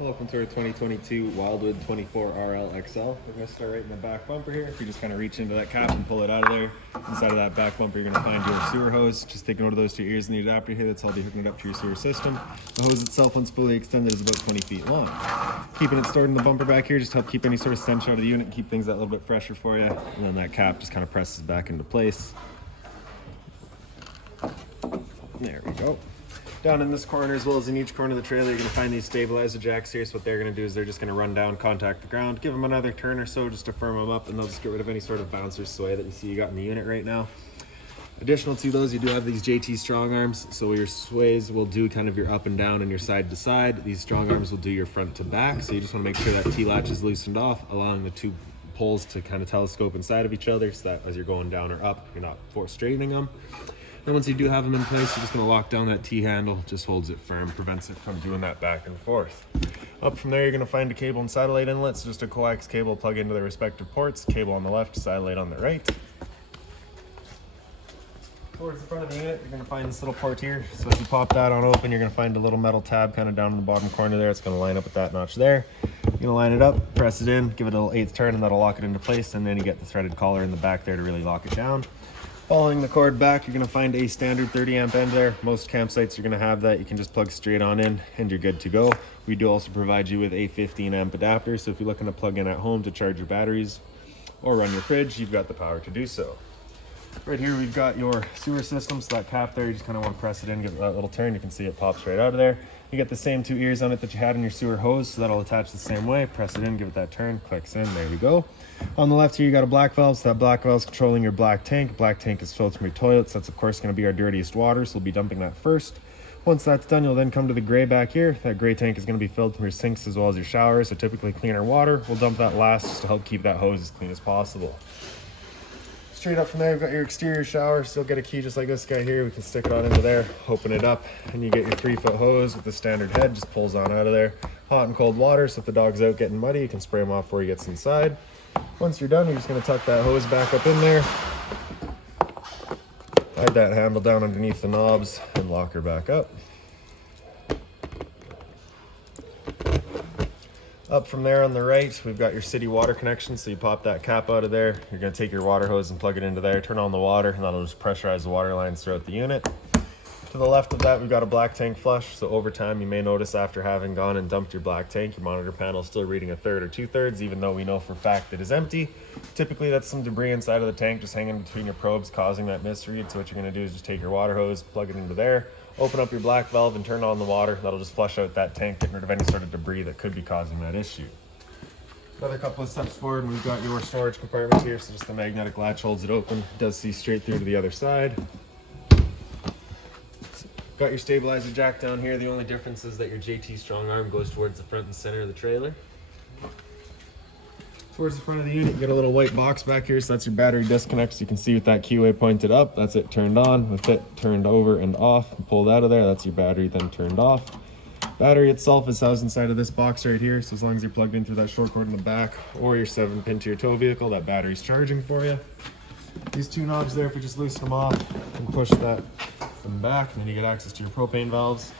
Welcome to our 2022 Wildwood 24 RL XL. We're going to start right in the back bumper here. If you just kind of reach into that cap and pull it out of there, inside of that back bumper, you're going to find your sewer hose. Just take note of those two ears in the adapter here. That's how I'll be hooking it up to your sewer system. The hose itself, once fully extended, is about 20 feet long. Keeping it stored in the bumper back here just to help keep any sort of stench out of the unit and keep things that little bit fresher for you. And then that cap just kind of presses back into place. There we go. Down in this corner, as well as in each corner of the trailer, you're going to find these stabilizer jacks here. So what they're going to do is they're just going to run down, contact the ground, give them another turn or so just to firm them up, and they'll just get rid of any sort of bounce or sway that you see you got in the unit right now. Additional to those, you do have these JT strong arms. So your sways will do kind of your up and down and your side to side. These strong arms will do your front to back. So you just want to make sure that T-latch is loosened off, allowing the two poles to kind of telescope inside of each other, so that as you're going down or up, you're not force straightening them. And once you do have them in place, you're just going to lock down that T-handle, just holds it firm, prevents it from doing that back and forth. Up from there, you're going to find a cable and satellite inlets, just a coax cable plug into their respective ports, cable on the left, satellite on the right. Towards the front of the unit, you're going to find this little port here. So if you pop that on open, you're going to find a little metal tab kind of down in the bottom corner there. It's going to line up with that notch there. You're going to line it up, press it in, give it a little eighth turn, and that'll lock it into place. And then you get the threaded collar in the back there to really lock it down. Following the cord back, you're going to find a standard 30 amp end there. Most campsites are going to have that. You can just plug straight on in and you're good to go. We do also provide you with a 15 amp adapter. So if you're looking to plug in at home to charge your batteries or run your fridge, you've got the power to do so. Right here, we've got your sewer system. So that cap there, you just kind of want to press it in, give it that little turn. You can see it pops right out of there. You get the same two ears on it that you had in your sewer hose, so that'll attach the same way. Press it in, give it that turn, clicks in, there we go. On the left here, you got a black valve, so that black valve is controlling your black tank. Black tank is filled from your toilets. That's of course going to be our dirtiest water, so we'll be dumping that first. Once that's done, you'll then come to the gray back here. That gray tank is going to be filled from your sinks as well as your showers, so typically cleaner water. We'll dump that last just to help keep that hose as clean as possible. Straight up from there, we've got your exterior shower. Still get a key just like this guy here. We can stick it on into there, open it up, and you get your 3-foot hose with the standard head, just pulls on out of there. Hot and cold water, so if the dog's out getting muddy, you can spray him off before he gets inside. Once you're done, you're just gonna tuck that hose back up in there, hide that handle down underneath the knobs, and lock her back up. Up from there on the right, we've got your city water connection. So you pop that cap out of there. You're going to take your water hose and plug it into there, turn on the water, and that'll just pressurize the water lines throughout the unit. To the left of that, we've got a black tank flush. So over time, you may notice after having gone and dumped your black tank, your monitor panel is still reading 1/3 or 2/3, even though we know for a fact it is empty. Typically, that's some debris inside of the tank just hanging between your probes, causing that misread. So what you're going to do is just take your water hose, plug it into there, open up your black valve, and turn on the water. That'll just flush out that tank, getting rid of any sort of debris that could be causing that issue. Another couple of steps forward, and we've got your storage compartment here. So just the magnetic latch holds it open. It does see straight through to the other side. Got your stabilizer jack down here. The only difference is that your JT strong arm goes towards the front and center of the trailer. Towards the front of the unit, you got a little white box back here, so that's your battery disconnect. So you can see with that keyway pointed up, that's it turned on. With it turned over and off, pulled out of there, that's your battery then turned off. Battery itself is housed inside of this box right here, so as long as you're plugged in through that short cord in the back or your 7-pin to your tow vehicle, that battery's charging for you. These two knobs there, if we just loosen them off and push that from the back, and then you get access to your propane valves.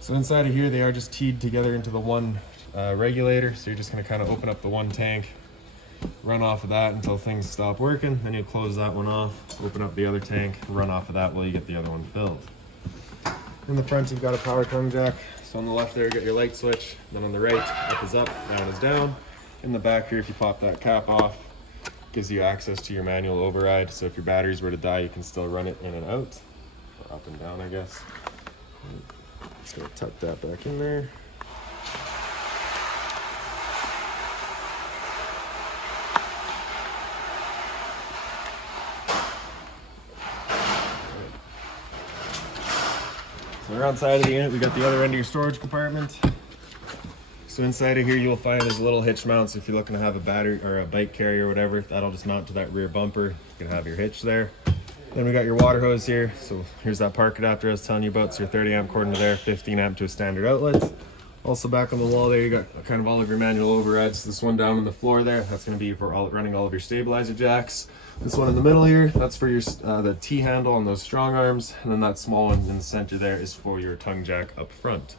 So inside of here, they are just teed together into the one regulator, so you're just going to kind of open up the one tank, run off of that until things stop working, then you'll close that one off, open up the other tank, run off of that while you get the other one filled. In the front, you've got a power tongue jack. So on the left there, you got your light switch. Then on the right, up is up, down is down. In the back here, if you pop that cap off, gives you access to your manual override. So if your batteries were to die, you can still run it in and out, or up and down, I guess. Just gonna tuck that back in there. So around side of the unit, we got the other end of your storage compartment. So inside of here, you'll find there's a little hitch mount. So if you're looking to have a battery or a bike carrier or whatever, that'll just mount to that rear bumper. You can have your hitch there. Then we got your water hose here. So here's that park adapter I was telling you about. So your 30 amp cord into there, 15 amp to a standard outlet. Also back on the wall there, you got kind of all of your manual overrides. This one down on the floor there, that's going to be for running all of your stabilizer jacks. This one in the middle here, that's for your the T handle on those strong arms. And then that small one in the center there is for your tongue jack up front.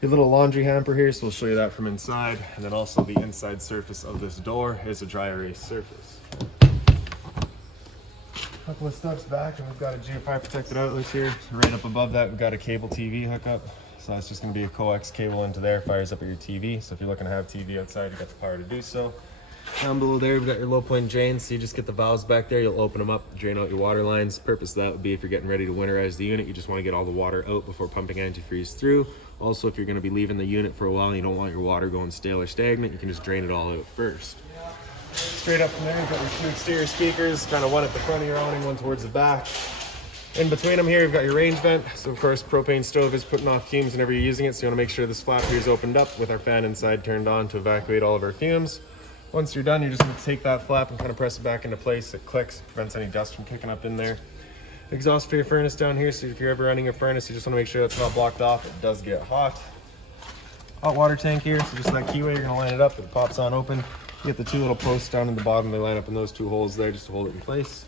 Your little laundry hamper here, so we'll show you that from inside. And then also the inside surface of this door is a dry erase surface. Couple of steps back and we've got a GFI protected outlet here. Right up above that we've got a cable TV hookup. So that's just going to be a coax cable into there, fires up at your TV. So if you're looking to have TV outside, you've got the power to do so. Down below there, we've got your low point drains. So you just get the valves back there, you'll open them up, drain out your water lines. Purpose of that would be if you're getting ready to winterize the unit, you just want to get all the water out before pumping antifreeze through. Also, if you're going to be leaving the unit for a while and you don't want your water going stale or stagnant, you can just drain it all out first. Straight up from there, you've got your two exterior speakers, kind of one at the front of your awning, one towards the back. In between them here, you've got your range vent. So of course, propane stove is putting off fumes whenever you're using it. So you want to make sure this flap here is opened up with our fan inside turned on to evacuate all of our fumes. Once you're done, you're just going to take that flap and kind of press it back into place. It clicks, prevents any dust from kicking up in there. Exhaust for your furnace down here. So if you're ever running a furnace, you just want to make sure it's not blocked off. It does get hot. Hot water tank here. So just that keyway, you're going to line it up. It pops on open. You get the two little posts down in the bottom. They line up in those two holes there just to hold it in place.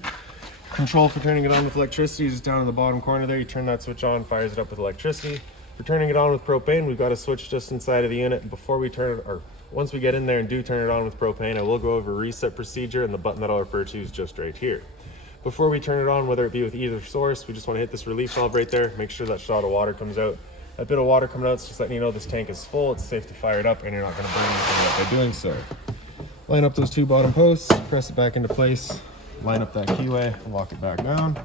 Control for turning it on with electricity is just down in the bottom corner there. You turn that switch on, fires it up with electricity. For turning it on with propane, we've got a switch just inside of the unit. Before we turn it, or once we get in there and do turn it on with propane, I will go over a reset procedure, and the button that I'll refer to is just right here. Before we turn it on, whether it be with either source, we just want to hit this relief valve right there. Make sure that shot of water comes out. That bit of water coming out is just letting you know this tank is full. It's safe to fire it up, and you're not going to burn anything up by doing so. Line up those two bottom posts, press it back into place, line up that keyway, and lock it back down.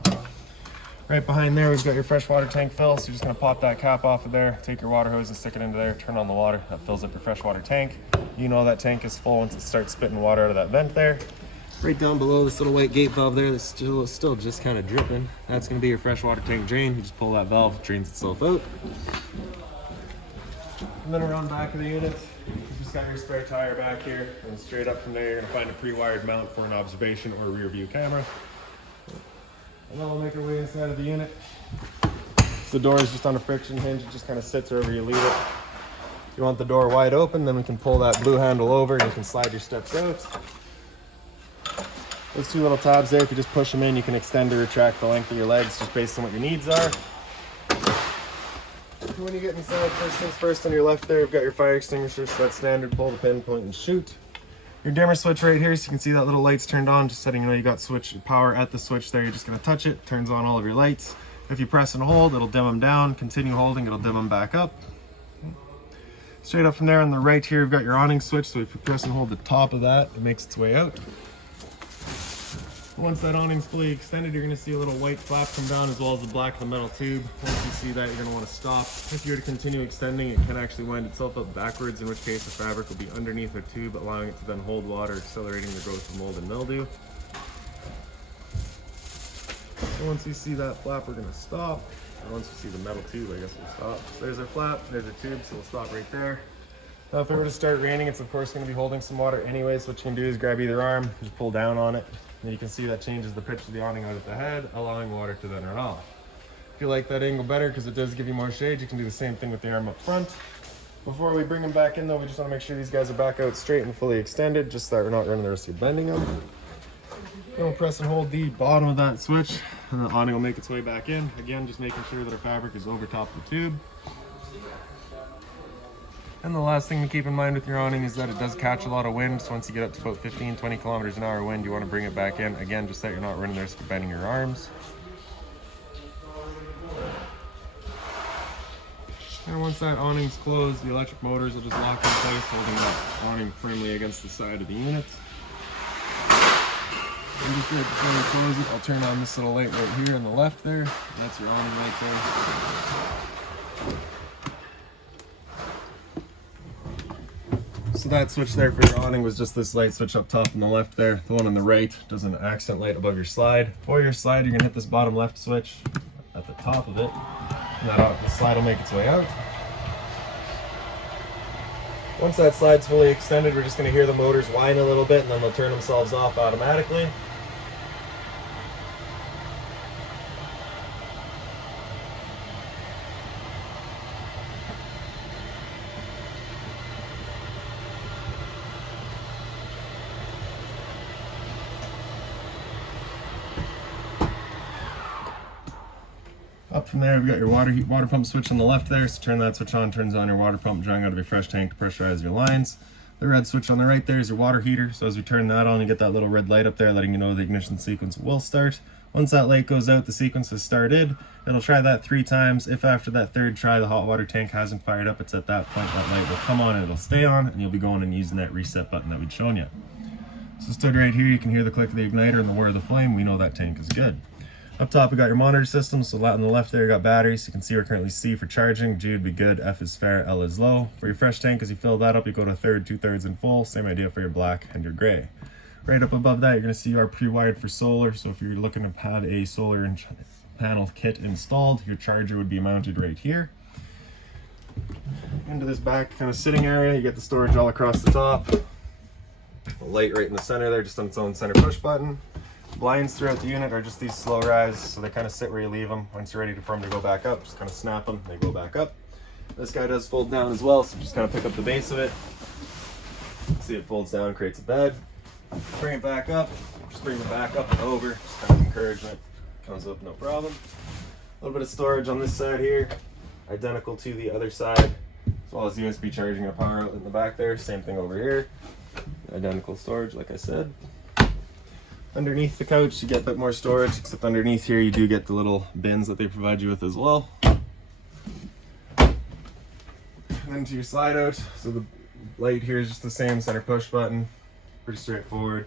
Right behind there, we've got your freshwater tank fill. So you're just gonna pop that cap off of there, take your water hose and stick it into there, turn on the water. That fills up your freshwater tank. You know that tank is full once it starts spitting water out of that vent there. Right down below, this little white gate valve there that's still just kind of dripping. That's gonna be your freshwater tank drain. You just pull that valve, drains itself out. And then around back of the unit, you've just got your spare tire back here, and straight up from there, you're gonna find a pre-wired mount for an observation or rear view camera. And then we'll make our way inside of the unit. So the door is just on a friction hinge. It just kind of sits wherever you leave it. If you want the door wide open, then we can pull that blue handle over and you can slide your steps out. Those two little tabs there, if you just push them in, you can extend or retract the length of your legs just based on what your needs are. When you get inside, first things first, on your left there, you've got your fire extinguisher, so that's standard, pull the pin, point and shoot. Your dimmer switch right here, so you can see that little light's turned on, just letting you know you got switch power at the switch there. You're just gonna touch it, turns on all of your lights. If you press and hold, it'll dim them down. Continue holding, it'll dim them back up. Straight up from there on the right here, you've got your awning switch, so if you press and hold the top of that, it makes its way out. Once that awning's fully extended, you're going to see a little white flap come down as well as the black of the metal tube. Once you see that, you're going to want to stop. If you were to continue extending, it can actually wind itself up backwards, in which case the fabric will be underneath the tube, allowing it to then hold water, accelerating the growth of mold and mildew. So once you see that flap, we're going to stop. And once you see the metal tube, I guess we'll stop. So there's our flap, there's our tube, so we'll stop right there. Now if it were to start raining, it's of course going to be holding some water anyway, so what you can do is grab either arm, just pull down on it. And you can see that changes the pitch of the awning out at the head, allowing water to then run off. If you like that angle better, because it does give you more shade, you can do the same thing with the arm up front. Before we bring them back in though, we just want to make sure these guys are back out straight and fully extended, just so that we're not running the risk of bending them. Then we'll press and hold the bottom of that switch, and the awning will make its way back in. Again, just making sure that our fabric is over top of the tube. And the last thing to keep in mind with your awning is that it does catch a lot of wind. So once you get up to about 15-20 kilometers an hour wind, you want to bring it back in. Again, just so that you're not running the risk of bending your arms. And once that awning's closed, the electric motors will just lock in place, holding that awning firmly against the side of the unit. And just right before we close it, I'll turn on this little light right here on the left there. And that's your awning right there. So that switch there for your awning was just this light switch up top on the left there. The one on the right does an accent light above your slide. For your slide, you're gonna hit this bottom left switch at the top of it. And the slide will make its way out. Once that slide's fully extended, we're just gonna hear the motors whine a little bit and then they'll turn themselves off automatically. Up Up from there, we've got your water pump switch on the left there. So turn that switch on, turns on your water pump, drawing out of your fresh tank to pressurize your lines. The red switch on the right there is your water heater. So as we turn that on, you get that little red light up there letting you know the ignition sequence will start. Once that light goes out, the sequence has started. It'll try that 3 times. If after that 3rd try the hot water tank hasn't fired up, it's at that point that light will come on and it'll stay on, and you'll be going and using that reset button that we'd shown you. So stood right here, you can hear the click of the igniter and the whir of the flame. We know that tank is good. Up top, we got your monitor system. So on the left there, you got batteries. You can see we're currently C for charging. G would be good, F is fair, L is low. For your fresh tank, as you fill that up, you go to 1/3, 2/3 and full. Same idea for your black and your gray. Right up above that, you're going to see you are pre-wired for solar. So if you're looking to have a solar panel kit installed, your charger would be mounted right here. Into this back kind of sitting area, you get the storage all across the top. A light right in the center there, just on its own center push button. Blinds throughout the unit are just these slow rise, so they kind of sit where you leave them. Once you're ready for them to go back up, just kind of snap them, they go back up. This guy does fold down as well, so just kind of pick up the base of it. See, it folds down, creates a bed. Bring it back up, just bring it back up and over, just kind of encouragement. Comes up no problem. A little bit of storage on this side here, identical to the other side, as well as USB charging and a power outlet in the back there. Same thing over here, identical storage like I said. Underneath the couch you get a bit more storage, except underneath here you do get the little bins that they provide you with as well. And then to your slide out, so the light here is just the same center push button, pretty straightforward.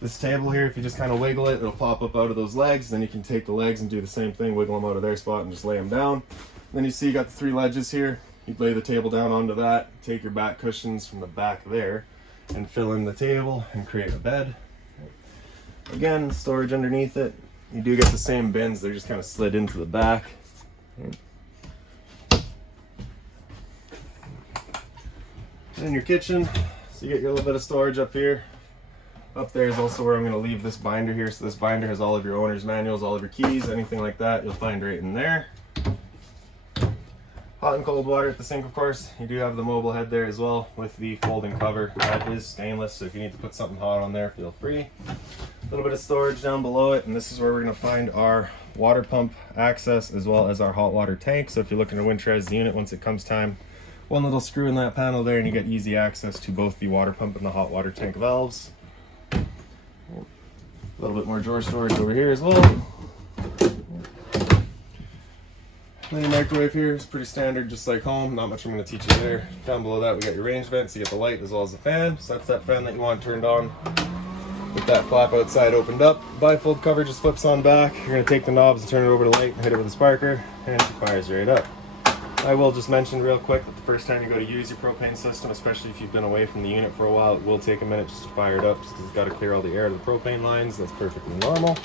This table here, if you just kind of wiggle it, it'll pop up out of those legs. Then you can take the legs and do the same thing, wiggle them out of their spot and just lay them down. And then you see you got the 3 ledges here. You'd lay the table down onto that, take your back cushions from the back there and fill in the table and create a bed. Again, storage underneath it. You do get the same bins, they're just kind of slid into the back. In your kitchen, so you get your little bit of storage up here. Up there is also where I'm going to leave this binder here. So this binder has all of your owner's manuals, all of your keys, anything like that, you'll find right in there. Hot and cold water at the sink, of course. You do have the mobile head there as well with the folding cover. That is stainless, so if you need to put something hot on there, feel free. A little bit of storage down below it, and this is where we're going to find our water pump access as well as our hot water tank. So if you're looking to winterize the unit once it comes time, one little screw in that panel there and you get easy access to both the water pump and the hot water tank valves. A little bit more drawer storage over here as well. Then your microwave here is pretty standard, just like home. Not much I'm going to teach you there. Down below that we got your range vents. You get the light as well as the fan. So that's that fan that you want turned on with that flap outside opened up. Bifold cover just flips on back. You're going to take the knobs and turn it over to the light and hit it with a sparker, and it fires right up. I will just mention real quick that the first time you go to use your propane system, especially if you've been away from the unit for a while, it will take a minute just to fire it up, just because it's got to clear all the air to the propane lines. That's perfectly normal.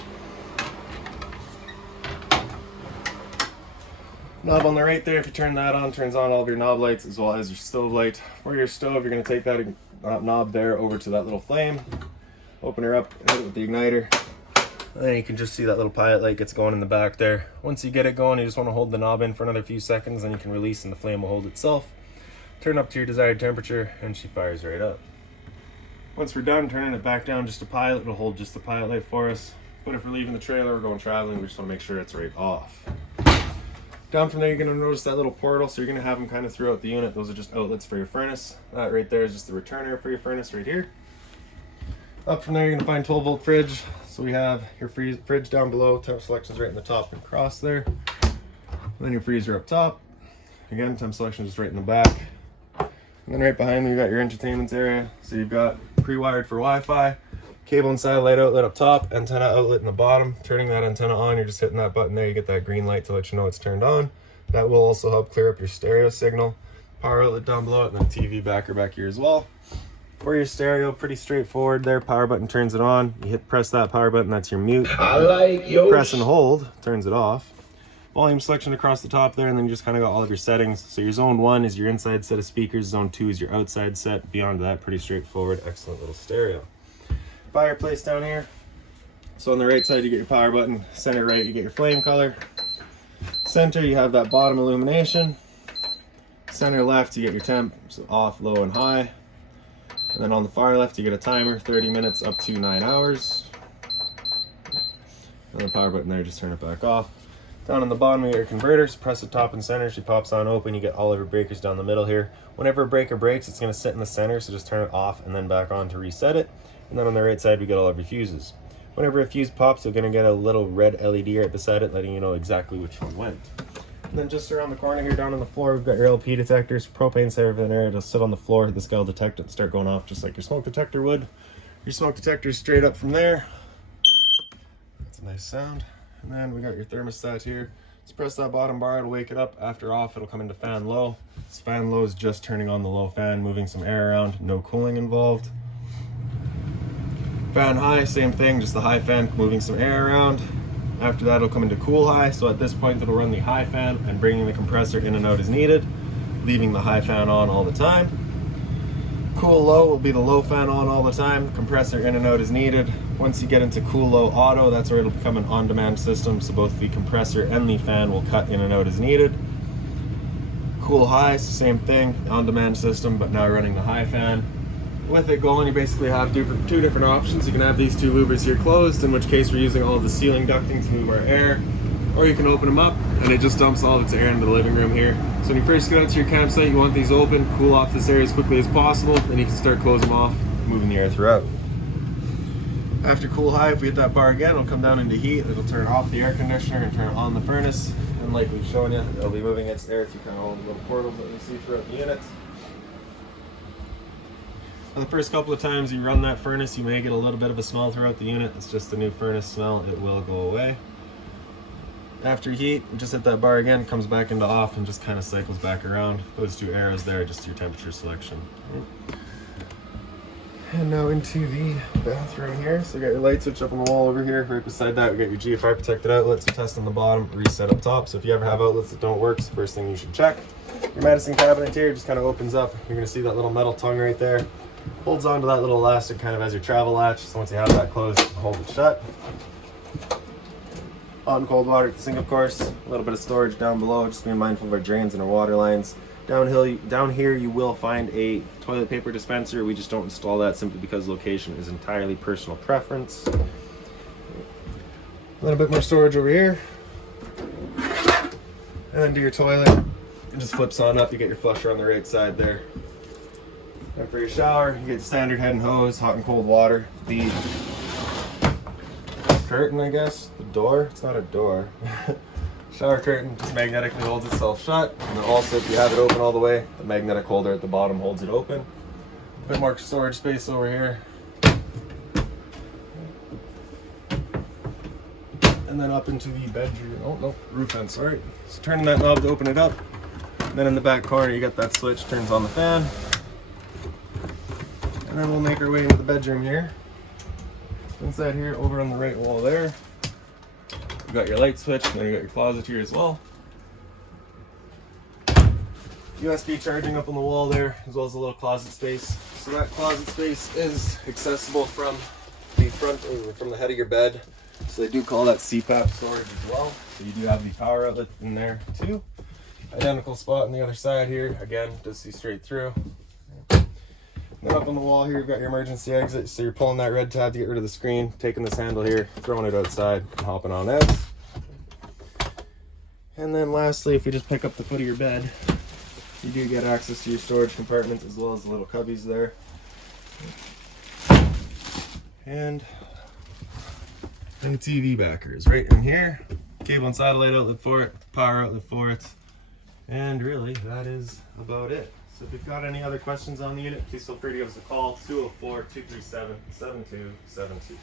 Knob on the right there, if you turn that on, turns on all of your knob lights as well as your stove light. For your stove, you're going to take that knob there over to that little flame, open her up, hit it with the igniter. And then you can just see that little pilot light gets going in the back there. Once you get it going, you just want to hold the knob in for another few seconds, then you can release and the flame will hold itself. Turn up to your desired temperature and she fires right up. Once we're done, turning it back down just a pilot, it'll hold just the pilot light for us. But if we're leaving the trailer or going traveling, we just want to make sure it's right off. Down from there, you're going to notice that little portal, so you're going to have them kind of throughout the unit. Those are just outlets for your furnace. That right there is just the returner for your furnace right here. Up from there, you're going to find 12-volt fridge. So we have your fridge down below, temp selections right in the top and across there. And then your freezer up top. Again, temp selection just right in the back. And then right behind me, you got your entertainment area. So you've got pre-wired for Wi-Fi, cable inside, light outlet up top, antenna outlet in the bottom. Turning that antenna on, you're just hitting that button there, you get that green light to let you know it's turned on. That will also help clear up your stereo signal. Power outlet down below it, and then TV backer back here as well. For your stereo, pretty straightforward there. Power button turns it on. You press that power button, that's your mute. I like yours. Press and hold, turns it off. Volume selection across the top there, and then you just kind of got all of your settings. So your zone 1 is your inside set of speakers, zone 2 is your outside set. Beyond that, pretty straightforward, excellent little stereo. Fireplace down here. So on the right side, you get your power button. Center right, you get your flame color. Center, you have that bottom illumination. Center left, you get your temp, so off, low, and high. And then on the far left, you get a timer, 30 minutes up to 9 hours. And the power button there, just turn it back off. Down on the bottom of your converter, so press the top and center, she pops on open, you get all of your breakers down the middle here. Whenever a breaker breaks, it's going to sit in the center, so just turn it off and then back on to reset it. And then on the right side, we get all of your fuses. Whenever a fuse pops, you're going to get a little red LED right beside it, letting you know exactly which one went. And then just around the corner here, down on the floor, we've got your LP detectors, propane saver in there. It'll sit on the floor, this guy will detect it and start going off just like your smoke detector would. Your smoke detector is straight up from there. That's a nice sound. And then we got your thermostat here. Just press that bottom bar, it'll wake it up. After off, it'll come into fan low. This fan low is just turning on the low fan, moving some air around, no cooling involved. Fan high, same thing, just the high fan moving some air around. After that, it'll come into cool high. So at this point, it'll run the high fan and bringing the compressor in and out as needed, leaving the high fan on all the time. Cool low will be the low fan on all the time, compressor in and out as needed. Once you get into cool low auto, that's where it'll become an on-demand system, so both the compressor and the fan will cut in and out as needed. Cool high, same thing, on-demand system, but now running the high fan. With it going, you basically have two different options. You can have these two louvers here closed, in which case we're using all of the ceiling ducting to move our air, or you can open them up and it just dumps all of its air into the living room here. So when you first get out to your campsite, you want these open, cool off this air as quickly as possible, then you can start closing them off, moving the air throughout. After cool high, if we hit that bar again, it'll come down into heat, it'll turn off the air conditioner and turn on the furnace, and like we've shown you, it'll be moving its air through kind of all the little portals that you see throughout the unit. For the first couple of times you run that furnace, you may get a little bit of a smell throughout the unit. It's just the new furnace smell, it will go away. After heat, just hit that bar again, comes back into off and just kind of cycles back around. Those two arrows there, just your temperature selection. And now into the bathroom here. So you got your light switch up on the wall over here. Right beside that, we got your GFI protected outlets. You test on the bottom, reset up top. So if you ever have outlets that don't work, it's the first thing you should check. Your medicine cabinet here just kind of opens up. You're gonna see that little metal tongue right there. Holds onto that little elastic kind of as your travel latch. So once you have that closed, hold it shut. Hot and cold water at the sink, of course. A little bit of storage down below, just being mindful of our drains and our water lines. Down here you will find a toilet paper dispenser. We just don't install that simply because location is entirely personal preference. A little bit more storage over here. And then to your toilet, it just flips on up. You get your flusher on the right side there. And for your shower, you get standard head and hose, hot and cold water. The curtain, I guess, the door, it's not a door. Shower curtain just magnetically holds itself shut. And then also if you have it open all the way, the magnetic holder at the bottom holds it open. A bit more storage space over here. And then up into the bedroom, oh no, roof vent, sorry. So turning that knob to open it up. And then in the back corner, you got that switch, turns on the fan. And then we'll make our way into the bedroom here. Inside here, over on the right wall there, you got your light switch, and then you got your closet here as well. USB charging up on the wall there, as well as a little closet space. So that closet space is accessible from the front, or from the head of your bed. So they do call that CPAP storage as well. So you do have the power outlet in there too. Identical spot on the other side here. Again, does see straight through. Then up on the wall here, you've got your emergency exit. So you're pulling that red tab to get rid of the screen, taking this handle here, throwing it outside, and hopping on out. And then lastly, if you just pick up the foot of your bed, you do get access to your storage compartments as well as the little cubbies there. And the TV backer is right in here. Cable and satellite outlet for it, power outlet for it. And really, that is about it. So if you've got any other questions on the unit, please feel free to give us a call, 204-237-7272.